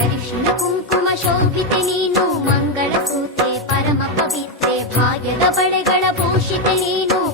ಅರಿಶಿನ ಕುಂಕುಮ ಶೋಭಿತೆ ನೀನು, ಮಂಗಳ ಸೂತೆ ಪರಮ ಪವಿತ್ರೆ, ಭಾಗ್ಯದ ಬಳೆಗಳ ಭೂಷಿತೆ ನೀನು,